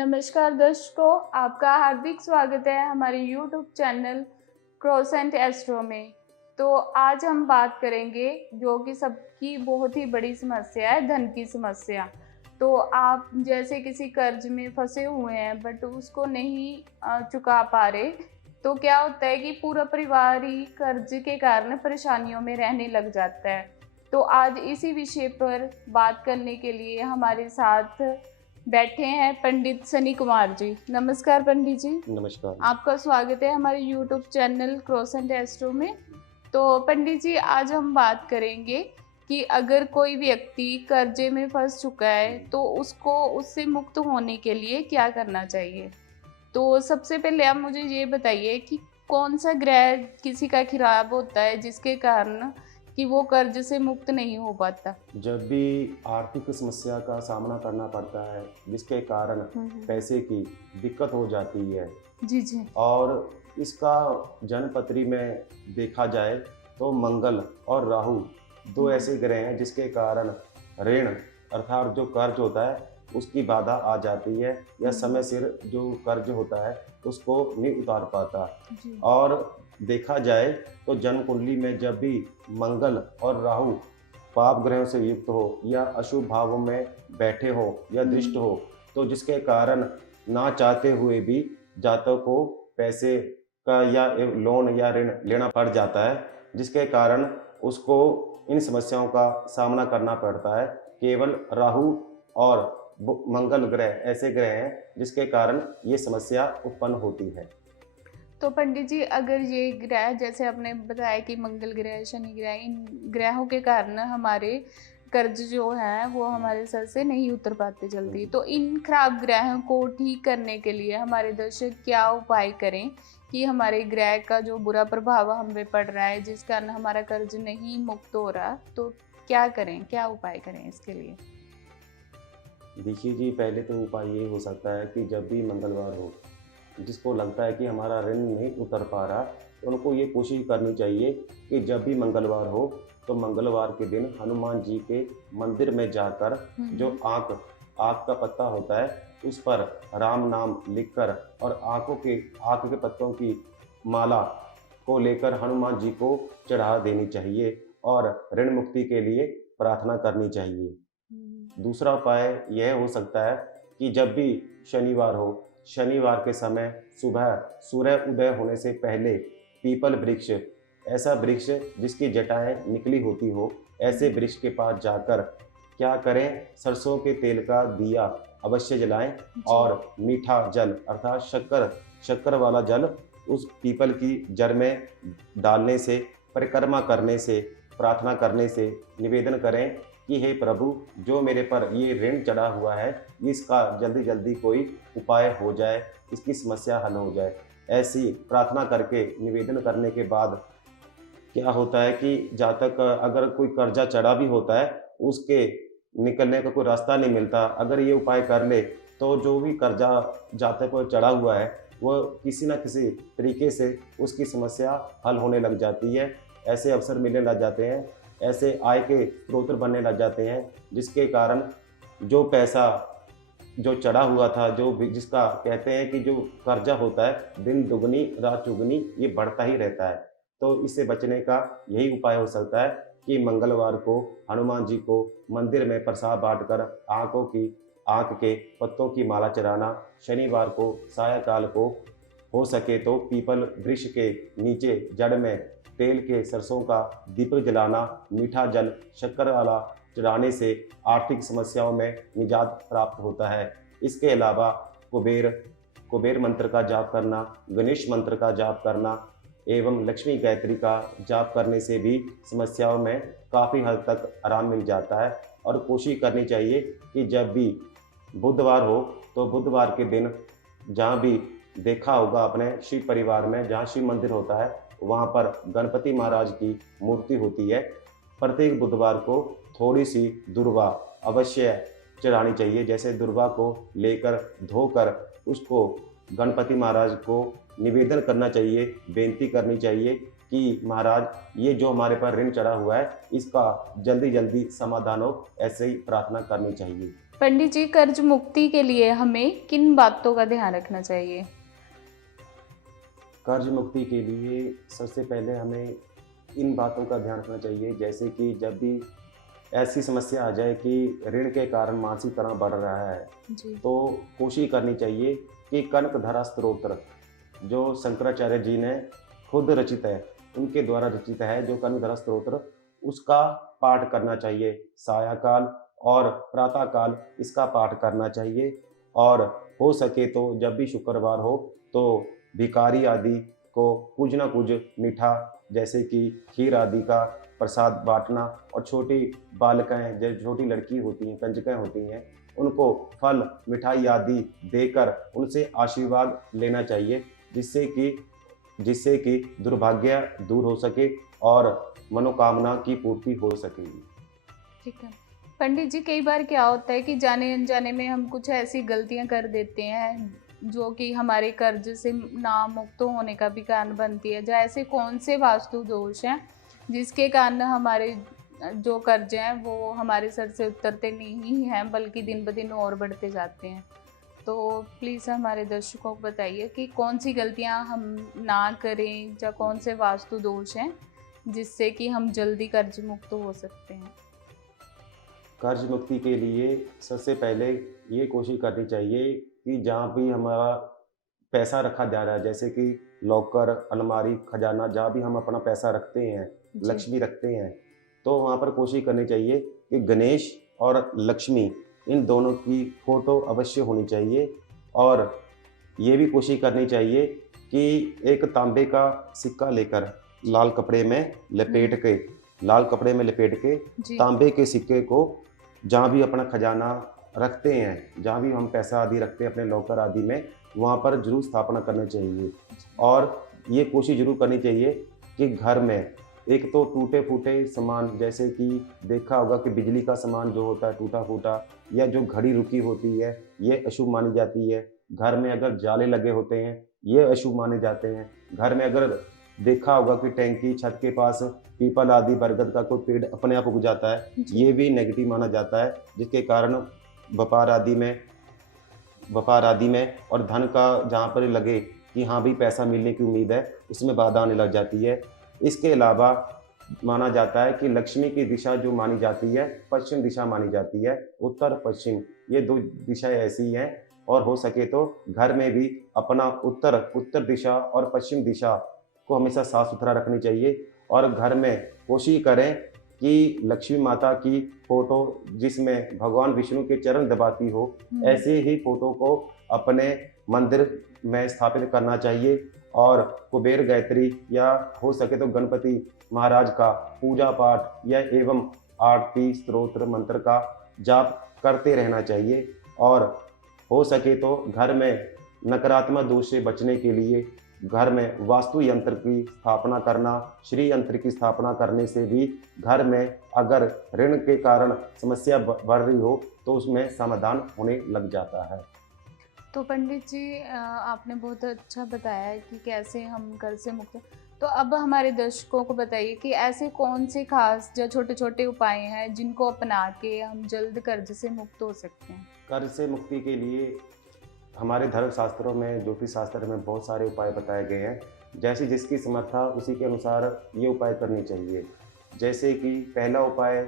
नमस्कार दर्शकों, आपका हार्दिक स्वागत है हमारे YouTube चैनल क्रोसेंट एस्ट्रो में। तो आज हम बात करेंगे जो कि सबकी बहुत ही बड़ी समस्या है, धन की समस्या। तो आप जैसे किसी कर्ज में फंसे हुए हैं बट उसको नहीं चुका पा रहे, तो क्या होता है कि पूरा परिवार ही कर्ज के कारण परेशानियों में रहने लग जाता है। तो आज इसी विषय पर बात करने के लिए हमारे साथ बैठे हैं पंडित सनी कुमार जी। नमस्कार पंडित जी। नमस्कार। आपका स्वागत है हमारे YouTube चैनल क्रोसेंट एस्ट्रो में। तो पंडित जी, आज हम बात करेंगे कि अगर कोई व्यक्ति कर्जे में फंस चुका है तो उसको उससे मुक्त होने के लिए क्या करना चाहिए। तो सबसे पहले आप मुझे ये बताइए कि कौन सा ग्रह किसी का खराब होता है जिसके कारण कि वो कर्ज से मुक्त नहीं हो पाता। जब भी आर्थिक समस्या का सामना करना पड़ता है जिसके कारण पैसे की दिक्कत हो जाती है जी जी। और इसका जन्मपत्री में देखा जाए तो मंगल और राहु दो ऐसे ग्रह हैं जिसके कारण ऋण अर्थात जो कर्ज होता है उसकी बाधा आ जाती है या समय सिर जो कर्ज होता है उसको नहीं उतार पाता। जी। और देखा जाए तो जन्म कुंडली में जब भी मंगल और राहु पाप ग्रहों से युक्त हो या अशुभ भावों में बैठे हो या दृष्ट हो तो जिसके कारण ना चाहते हुए भी जातक को पैसे का या लोन या ऋण लेना पड़ जाता है, जिसके कारण उसको इन समस्याओं का सामना करना पड़ता है। केवल राहु और मंगल ग्रह ऐसे ग्रह हैं जिसके कारण ये समस्या उत्पन्न होती है। तो पंडित जी, अगर ये ग्रह जैसे आपने बताया कि मंगल ग्रह, शनि ग्रह, इन ग्रहों के कारण हमारे कर्ज जो है वो हमारे सर से नहीं उतर पाते जल्दी, तो इन खराब ग्रहों को ठीक करने के लिए हमारे दर्शक क्या उपाय करें कि हमारे ग्रह का जो बुरा प्रभाव हम पे पड़ रहा है जिस कारण हमारा कर्ज नहीं मुक्त हो रहा, तो क्या करें, क्या उपाय करें इसके लिए। देखिए जी, पहले तो उपाय ये हो सकता है कि जब भी मंगलवार हो जिसको लगता है कि हमारा ऋण नहीं उतर पा रहा तो उनको ये कोशिश करनी चाहिए कि जब भी मंगलवार हो तो मंगलवार के दिन हनुमान जी के मंदिर में जाकर जो आँख का पत्ता होता है उस पर राम नाम लिखकर और आँख के पत्तों की माला को लेकर हनुमान जी को चढ़ा देनी चाहिए और ऋण मुक्ति के लिए प्रार्थना करनी चाहिए। दूसरा उपाय यह हो सकता है कि जब भी शनिवार हो, शनिवार के समय सुबह सूर्य उदय होने से पहले पीपल वृक्ष, ऐसा वृक्ष जिसकी जटाएं निकली होती हो, ऐसे वृक्ष के पास जाकर क्या करें, सरसों के तेल का दिया अवश्य जलाएं और मीठा जल अर्थात शक्कर वाला जल उस पीपल की जड़ में डालने से, परिक्रमा करने से, प्रार्थना करने से निवेदन करें कि हे प्रभु, जो मेरे पर ये ऋण चढ़ा हुआ है इसका जल्दी जल्दी कोई उपाय हो जाए, इसकी समस्या हल हो जाए। ऐसी प्रार्थना करके निवेदन करने के बाद क्या होता है कि जातक अगर कोई कर्जा चढ़ा भी होता है उसके निकलने का कोई रास्ता नहीं मिलता, अगर ये उपाय कर ले तो जो भी कर्जा जातक को चढ़ा हुआ है वो किसी न किसी तरीके से उसकी समस्या हल होने लग जाती है। ऐसे अवसर मिलने लग जाते हैं, ऐसे आय के स्रोत बनने लग जाते हैं जिसके कारण जो पैसा जो चढ़ा हुआ था, जिसका कहते हैं कि जो कर्जा होता है दिन दुगनी रात चुगनी ये बढ़ता ही रहता है। तो इससे बचने का यही उपाय हो सकता है कि मंगलवार को हनुमान जी को मंदिर में प्रसाद बांटकर आँख के पत्तों की माला चढ़ाना, शनिवार को सायंकाल को हो सके तो पीपल वृक्ष के नीचे जड़ में तेल के सरसों का दीपक जलाना, मीठा जल शक्कर वाला चढ़ाने से आर्थिक समस्याओं में निजात प्राप्त होता है। इसके अलावा कुबेर मंत्र का जाप करना, गणेश मंत्र का जाप करना एवं लक्ष्मी गायत्री का जाप करने से भी समस्याओं में काफ़ी हद तक आराम मिल जाता है। और कोशिश करनी चाहिए कि जब भी बुधवार हो तो बुधवार के दिन जहाँ भी देखा होगा अपने शिव परिवार में जहाँ शिव मंदिर होता है वहाँ पर गणपति महाराज की मूर्ति होती है, प्रत्येक बुधवार को थोड़ी सी दुर्वा अवश्य चढ़ानी चाहिए। जैसे दुर्वा को लेकर धोकर उसको गणपति महाराज को निवेदन करना चाहिए, बेनती करनी चाहिए कि महाराज ये जो हमारे पर ऋण चढ़ा हुआ है इसका जल्दी जल्दी समाधान हो, ऐसे ही प्रार्थना करनी चाहिए। पंडित जी, कर्ज मुक्ति के लिए हमें किन बातों का ध्यान रखना चाहिए? कर्ज मुक्ति के लिए सबसे पहले हमें इन बातों का ध्यान रखना चाहिए, जैसे कि जब भी ऐसी समस्या आ जाए कि ऋण के कारण मासिक तनाव बढ़ रहा है, जी। तो कोशिश करनी चाहिए कि कनकधारा स्तोत्र, जो शंकराचार्य जी ने खुद रचित है, उनके द्वारा रचित है जो कनकधारा स्तोत्र, उसका पाठ करना चाहिए। सायंकाल और प्रातः काल इसका पाठ करना चाहिए। और हो सके तो जब भी शुक्रवार हो तो भिखारी आदि को कुछ ना कुछ मीठा, जैसे कि खीर आदि का प्रसाद बांटना, और छोटी बालिकाएं, जो छोटी लड़की होती हैं, कंजकें होती हैं, उनको फल मिठाई आदि देकर उनसे आशीर्वाद लेना चाहिए, जिससे कि दुर्भाग्य दूर हो सके और मनोकामना की पूर्ति हो सकेगी। ठीक है। पंडित जी, कई बार क्या होता है कि जाने अनजाने में हम कुछ ऐसी गलतियां कर देते हैं जो कि हमारे कर्ज से ना मुक्त होने का भी कारण बनती है। जो ऐसे कौन से वास्तु दोष हैं जिसके कारण हमारे जो कर्ज हैं वो हमारे सर से उतरते नहीं हैं, बल्कि दिन ब दिन और बढ़ते जाते हैं? तो प्लीज़ हमारे दर्शकों को बताइए कि कौन सी गलतियां हम ना करें, या कौन से वास्तु दोष हैं जिससे कि हम जल्दी कर्ज मुक्त हो सकते हैं। कर्ज मुक्ति के लिए सबसे पहले ये कोशिश करनी चाहिए कि जहाँ भी हमारा पैसा रखा जा रहा है, जैसे कि लॉकर, अलमारी, खजाना, जहाँ भी हम अपना पैसा रखते हैं, जी। लक्ष्मी रखते हैं, तो वहाँ पर कोशिश करनी चाहिए कि गणेश और लक्ष्मी, इन दोनों की फोटो अवश्य होनी चाहिए। और ये भी कोशिश करनी चाहिए कि एक तांबे का सिक्का लेकर लाल कपड़े में लपेट के लाल कपड़े में लपेट के जी। तांबे के सिक्के को जहाँ भी अपना खजाना रखते हैं, जहाँ भी हम पैसा आदि रखते हैं अपने लॉकर आदि में, वहाँ पर जरूर स्थापना करना चाहिए। और ये कोशिश जरूर करनी चाहिए कि घर में एक तो टूटे फूटे सामान, जैसे कि देखा होगा कि बिजली का सामान जो होता है टूटा फूटा, या जो घड़ी रुकी होती है, ये अशुभ मानी जाती है। घर में अगर जाले लगे होते हैं, ये अशुभ माने जाते हैं। घर में अगर देखा होगा कि टैंकी छत के पास पीपल आदि बरगद का कोई पेड़ अपने आप उग जाता है, जी। ये भी नेगेटिव माना जाता है, जिसके कारण व्यापार आदि में और धन का जहाँ पर लगे कि हाँ भी पैसा मिलने की उम्मीद है, उसमें बाधा आने लग जाती है। इसके अलावा माना जाता है कि लक्ष्मी की दिशा जो मानी जाती है, पश्चिम दिशा मानी जाती है। उत्तर पश्चिम, ये दो दिशाएं ऐसी हैं, और हो सके तो घर में भी अपना उत्तर दिशा और पश्चिम दिशा को हमेशा साफ सुथरा रखनी चाहिए। और घर में कोशिश करें कि लक्ष्मी माता की फोटो जिसमें भगवान विष्णु के चरण दबाती हो, ऐसे ही फोटो को अपने मंदिर में स्थापित करना चाहिए। और कुबेर गायत्री या हो सके तो गणपति महाराज का पूजा पाठ या एवं आरती स्तोत्र मंत्र का जाप करते रहना चाहिए। और हो सके तो घर में नकारात्मक दोष से बचने के लिए घर में वास्तु यंत्र की स्थापना करना, श्री यंत्र की स्थापना करने से भी घर में अगर ऋण के कारण समस्या बढ़ रही हो तो उसमें समाधान होने लग जाता है। तो पंडित जी, आपने बहुत अच्छा बताया है कि कैसे हम कर्ज से मुक्त। तो अब हमारे दर्शकों को बताइए कि ऐसे कौन से खास जो छोटे छोटे उपाय हैं जिनको अपना के हम जल्द कर्ज से मुक्त हो सकते हैं। कर्ज से मुक्ति के लिए हमारे धर्म शास्त्रों में, ज्योतिष शास्त्र में बहुत सारे उपाय बताए गए हैं। जैसी जिसकी समर्था उसी के अनुसार ये उपाय करनी चाहिए। जैसे कि पहला उपाय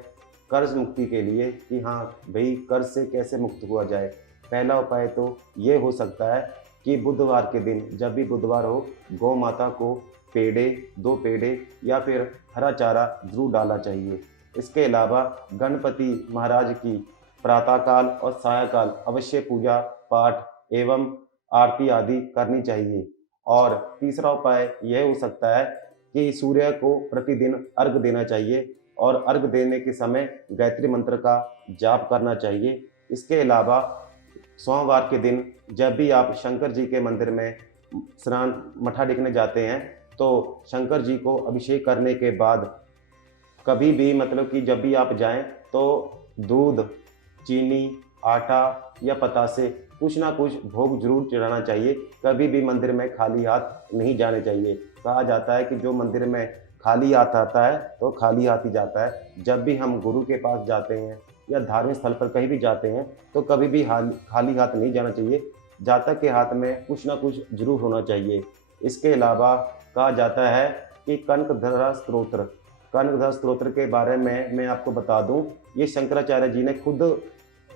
कर्ज मुक्ति के लिए कि हाँ भाई कर्ज से कैसे मुक्त हुआ जाए। पहला उपाय तो ये हो सकता है कि बुधवार के दिन, जब भी बुधवार हो, गौ माता को पेड़े, 2 पेड़े या फिर हरा चारा जरूर डालना चाहिए। इसके अलावा गणपति महाराज की प्रातःकाल और सायंकाल अवश्य पूजा पाठ एवं आरती आदि करनी चाहिए। और तीसरा उपाय यह हो सकता है कि सूर्य को प्रतिदिन अर्घ देना चाहिए, और अर्घ देने के समय गायत्री मंत्र का जाप करना चाहिए। इसके अलावा सोमवार के दिन जब भी आप शंकर जी के मंदिर में स्नान मत्था टेकने जाते हैं, तो शंकर जी को अभिषेक करने के बाद कभी भी मतलब कि जब भी आप जाएं तो दूध, चीनी, आटा या पतासे कुछ ना कुछ भोग जरूर चढ़ाना चाहिए। कभी भी मंदिर में खाली हाथ नहीं जाने चाहिए। कहा जाता है कि जो मंदिर में खाली हाथ आता है तो खाली हाथ ही जाता है। जब भी हम गुरु के पास जाते हैं या धार्मिक स्थल पर कहीं भी जाते हैं तो कभी भी खाली हाथ नहीं जाना चाहिए। जातक के हाथ में कुछ ना कुछ जरूर होना चाहिए। इसके अलावा कहा जाता है कि कनकधरा स्तोत्र के बारे में मैं आपको बता दूं, ये शंकराचार्य जी ने खुद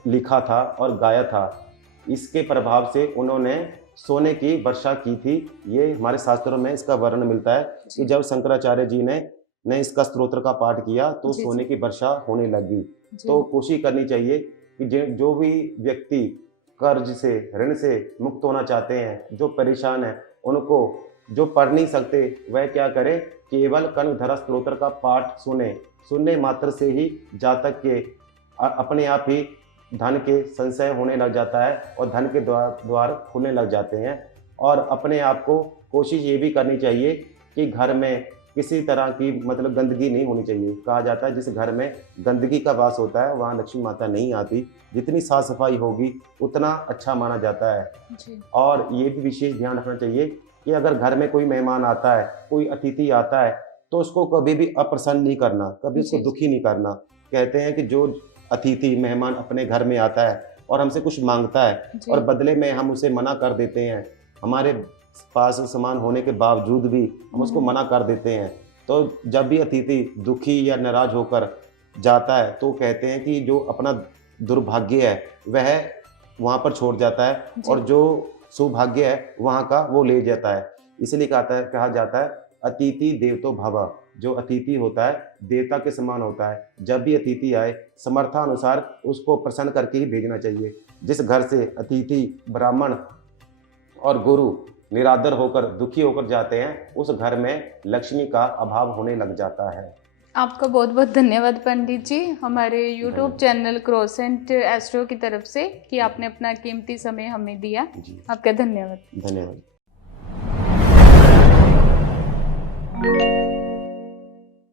लिखा था और गाया था। इसके प्रभाव से उन्होंने सोने की वर्षा की थी। ये हमारे शास्त्रों में इसका वर्णन मिलता है कि जब शंकराचार्य जी ने इसका स्तोत्र का पाठ किया तो जी, सोने जी। की वर्षा होने लगी। जी। तो कोशिश करनी चाहिए कि जो भी व्यक्ति कर्ज से, ऋण से मुक्त होना चाहते हैं, जो परेशान हैं, उनको जो पढ़ नहीं सकते वह क्या करें, केवल कनकधरा स्तोत्र का पाठ सुनने मात्र से ही जातक के अपने आप ही धन के संचय होने लग जाता है और धन के द्वार खुलने लग जाते हैं। और अपने आप को कोशिश ये भी करनी चाहिए कि घर में किसी तरह की मतलब गंदगी नहीं होनी चाहिए। कहा जाता है जिस घर में गंदगी का वास होता है वहाँ लक्ष्मी माता नहीं आती। जितनी साफ सफाई होगी उतना अच्छा माना जाता है। जी। और ये भी विशेष ध्यान रखना चाहिए कि अगर घर में कोई मेहमान आता है, कोई अतिथि आता है, तो उसको कभी भी अप्रसन्न नहीं करना, कभी उसको जी, दुखी नहीं करना। कहते हैं कि जो अतिथि मेहमान अपने घर में आता है और हमसे कुछ मांगता है जी। और बदले में हम उसे मना कर देते हैं, हमारे पास सामान होने के बावजूद भी हम उसको मना कर देते हैं, तो जब भी अतिथि दुखी या नाराज होकर जाता है तो कहते हैं कि जो अपना दुर्भाग्य है वह वहाँ पर छोड़ जाता है जी। और जो सौभाग्य है वहाँ का वो ले जाता है। इसलिए कहा जाता है अतिथि देवतो भव। जो अतिथि होता है देवता के समान होता है। जब भी अतिथि आए समर्थानुसार उसको प्रसन्न करके ही भेजना चाहिए। जिस घर से अतिथि, ब्राह्मण और गुरु निरादर होकर, दुखी होकर जाते हैं, उस घर में लक्ष्मी का अभाव होने लग जाता है। आपका बहुत बहुत धन्यवाद पंडित जी, हमारे यूट्यूब चैनल क्रोसेंट एस्ट्रो की तरफ से कि आपने अपना कीमती समय हमें दिया। जी, आपका धन्यवाद। धन्यवाद।